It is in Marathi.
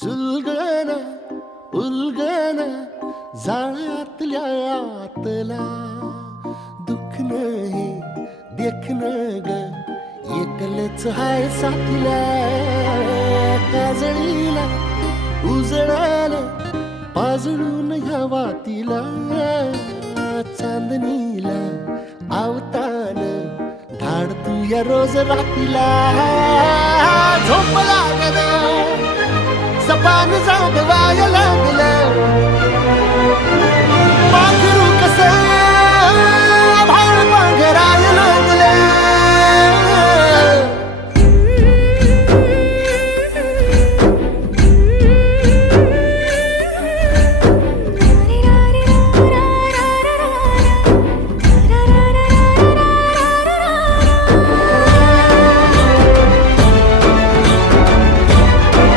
सुलगना उलगना जाळ्यातल्या आतला दुःख नाही देखन ग एकलच हाय साथीला काजळीला उजळाला पाजळून ह्या वातीला चांदणीला आवतान धाड तू या रोज रातीला झोप लागना सपान